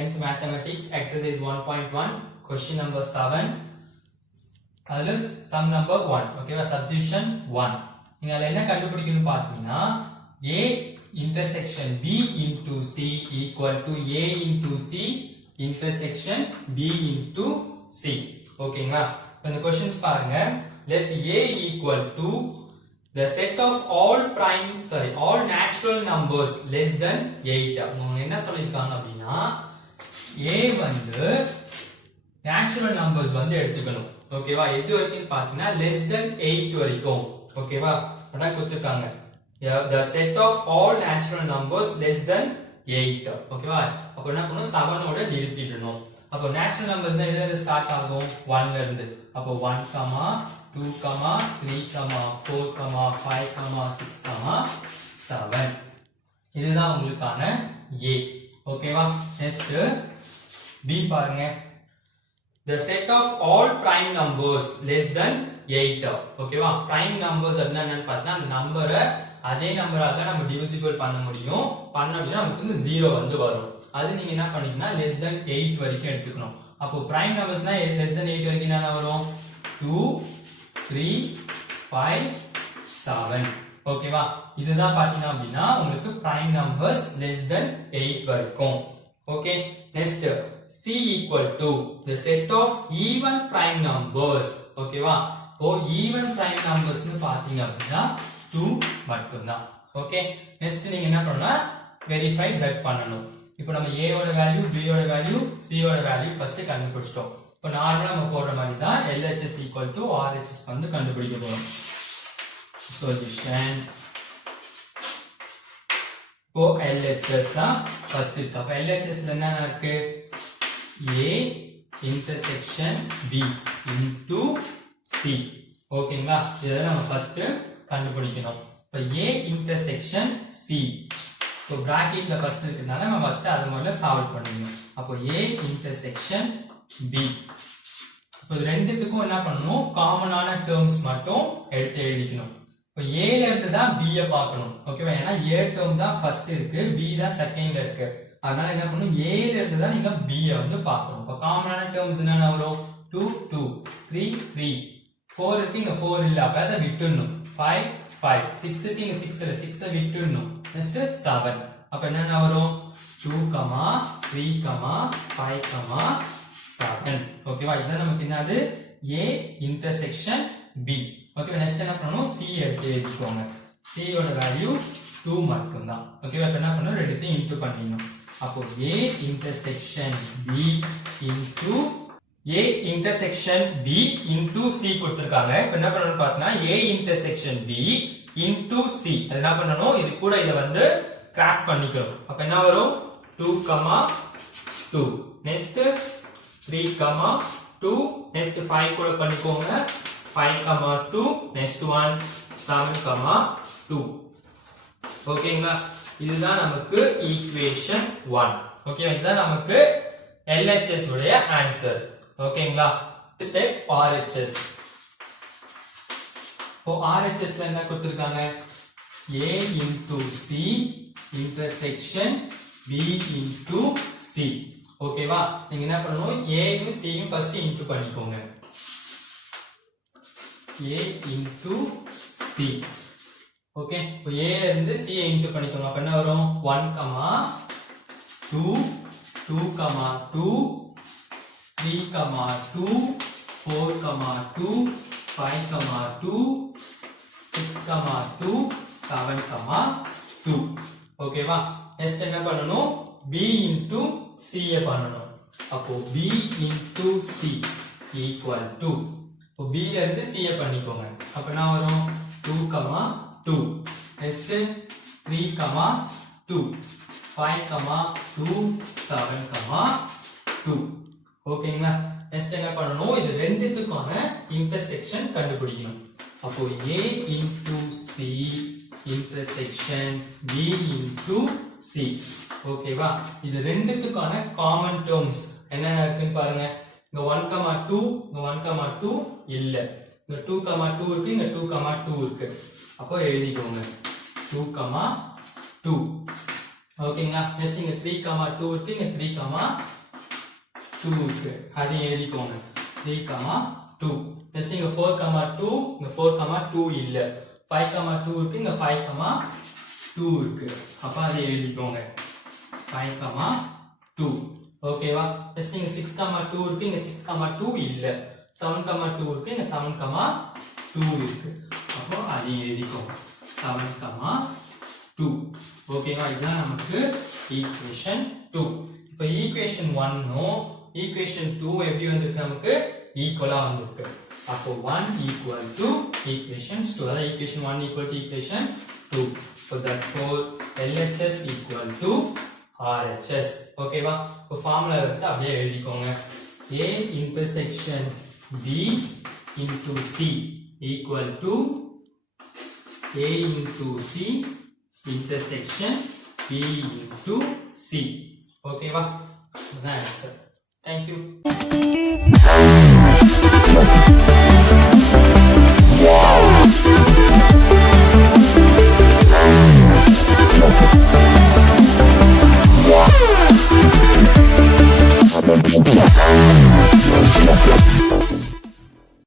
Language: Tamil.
10th mathematics exercise 1.1 question number 7 அதுல sum number 1 ஓகேவா substitution 1 நீங்க அதுல என்ன கண்டுபிடிக்கணும்னு பாத்தீங்கன்னா a intersection b into c equal to a into c intersection b into c ஓகேங்களா இப்போ இந்த क्वेश्चंस பாருங்க let a equal to the set of all natural numbers less than 8 அவங்க என்ன சொல்லிருக்காங்க அப்படினா a வந்து natural numbers வந்து எடுத்துக்கணும் ஓகேவா எது வரைக்கும் பாத்தீங்கன்னா less than 8 வரைக்கும் ஓகேவா அதான் கொடுத்திருக்காங்க the set of all natural numbers less than 8 ஓகேவா அப்ப என்ன பண்ணனும் 7 ஓட நிறுத்திடணும் அப்ப natural numbers னா எதுல இருந்து ஸ்டார்ட் ஆகும் 1 ல இருந்து அப்ப 1 2 3 4 5 6 7 இதுதான் உங்களுக்கான a ஓகேவா நெக்ஸ்ட் b பாருங்க the set of all prime numbers less than 8 ஓகேவா prime numbers அப்படினா என்னன்னு பார்த்தா அந்த நம்பரை அதே நம்பரால நம்ம டிவிசிபிள் பண்ண முடியும் பண்ணோம்னா நமக்கு வந்து 0 வந்து வரும் அது நீங்க என்ன பண்ணீங்கன்னா less than 8 வரைக்கும் எடுத்துக்கணும் அப்போ prime numbersனா less than 8 வரைக்கும் என்ன வரும் 2 3 5 7 ஓகேவா இதுதான் பாத்தீங்க அப்படினா உங்களுக்கு prime numbers less than 8 வரைக்கும் okay next c equal to the set of even prime numbers ஓகேவா இப்போ even prime numbers னு பாத்தீங்க அப்படினா 2 மட்டும் தான் ஓகே நெக்ஸ்ட் நீங்க என்ன பண்ணனும்னா வெரிஃபை தட் பண்ணனும் இப்போ நம்ம a ஓட வேல்யூ b ஓட வேல்யூ c ஓட வேல்யூ ஃபர்ஸ்ட் கண்டுபிடிச்சிட்டோம் இப்போ நார்மலா நம்ம போடுற மாதிரி தான் LHS RHS வந்து கண்டுபிடிக்க போறோம் சொல்யூஷன் இப்போ LHS தான் ஃபர்ஸ்ட் இருக்கு அப்ப LHS ல என்ன இருக்கு a intersection b into c ஓகேங்களா இத நம்ம ஃபர்ஸ்ட் கண்டுபிடிக்கணும் இப்ப a intersection c இப்போ பிராக்கெட்ல ஃபர்ஸ்ட் இருக்குனால நம்ம ஃபர்ஸ்ட் அத முதல்ல சால்வ் பண்ணனும் அப்போ a intersection b இப்போ ரெண்டுத்துக்கும் என்ன பண்ணனும் காமனான டேர்ம்ஸ் மட்டும் எடுத்து எழுதிக்கணும் இப்போ a ல இருந்து தான் b ய பார்க்கணும் ஓகேவா ஏனா a டேர்ம் தான் ஃபர்ஸ்ட் இருக்கு b தான் செகண்ட்ல இருக்கு அதனால என்ன பண்ணனும் a ல இருந்து தான் நீங்க b ய வந்து பார்க்கணும் இப்போ காமனான டேர்ம்ஸ் என்னென்ன வரும் 2 2 3 3 4 இருக்கு இங்க 4 இல்ல அப்ப அத விட்டுறணும் 5 5 6 இருக்கு இங்க 6 இல்ல 6 ஐ விட்டுறணும் நெக்ஸ்ட் 7 அப்ப என்னென்ன வரும் 2 3 5 7 ஓகேவா இதான் நமக்கு என்னது a intersection b ஓகேவா நெக்ஸ்ட் என்ன பண்ணனும் c எடுத்து எழுதிக்கோங்க c ஓட வேல்யூ 2 மட்டும் தான் ஓகேவா இப்ப என்ன பண்ணனும் ரெண்டுத்தையும் இன்டு பண்ணிடணும் அப்போ a intersection b into a intersection b into c கொடுத்திருக்காங்க இப்போ என்ன பண்ணனும் பார்த்தா a intersection b into c அது என்ன பண்ணனும் இது கூட இத வந்து கிராஸ் பண்ணிக்கணும் அப்ப என்ன வரும் 2 2 நெக்ஸ்ட் 3 2 நெக்ஸ்ட் 5 கூட பண்ணிக்கோங்க 5 2 நெக்ஸ்ட் 1 7 2 ஓகேங்களா இதுதான் நமக்கு ஈக்குவேஷன் 1 ஓகேவா இதுதான் நமக்கு LHS உடைய ஆன்சர் ஓகேங்களா ஸ்டெப் RHS இப்போ RHS ல என்ன கொடுத்திருக்காங்க a into c intersection b into c ஓகேவா நீங்க என்ன பண்ணனும் a யும் c யும் ஃபர்ஸ்ட் இன்டு பண்ணிக்கோங்க a into c ஓகே இப்போ a ல இருந்து c ஐ இன்டு பண்ணிக்கோங்க அப்ப என்ன வரும் 1 2 2 2 3 2 4 2 5 2 6 2 7 2 ஓகேவா நெக்ஸ்ட் என்ன பண்ணனும் b into c ய பண்ணனும் அப்போ b into c equal to இப்போ b ல இருந்து c ய பண்ணிக்கோங்க அப்ப என்ன வரும் 2 2 நெக்ஸ்ட் 3 2 5 2 7 2 ஓகேங்களா நெக்ஸ்ட் என்ன பண்ணனும் இது ரெண்டுத்துக்கான இன்டர்செக்ஷன் கண்டுபிடிக்கணும் அப்போ a into c intersection b into c ஓகேவா இது ரெண்டுத்துக்கான காமன் டேர்ம்ஸ் என்னென்ன இருக்குன்னு பாருங்க இங்க 1 2 இங்க 1 2 இல்ல இங்க 2 2 இருக்கு இங்க 2 2 இருக்கு அப்போ எழுதிக்கோங்க 2 2 ஓகேங்களா நெக்ஸ்ட் இங்க 3 2 இருக்கு இங்க 3 2 இருக்கு அதையும் எழுதிக்கோங்க 3 2 நெக்ஸ்ட் இங்க 4 2 இங்க 4 2 இல்ல 5 2 இருக்கு இங்க 5 2 இருக்கு அப்ப அதை எழுதிக்கோங்க 5 2 ஓகேவா நெக்ஸ்ட் இங்க 6 2 இருக்கு இங்க 6 2 இல்ல 7 2 இருக்கு இங்க 7 2 இருக்கு அப்போ அதை எழுதிக்கோங்க 7 2 ஓகேவா இதுதான் நமக்கு ஈக்குவேஷன் 2 இப்போ ஈக்குவேஷன் 1 னோ ஈக்குவேஷன் 2 எப்படி வந்திருக்கு நமக்கு ஈக்குவலா வந்திருக்கு அப்போ 1 equal to equations 2 அதாவது equation 1 equal to equation 2 so therefore LHS equal to RHS ஓகேவா இப்போ ஃபார்முலா எடுத்து அப்படியே எழுதிக்கோங்க A intersection B into C equal to A into C intersection B into C ஓகேவா அதான் ஆன்சர் Thank you.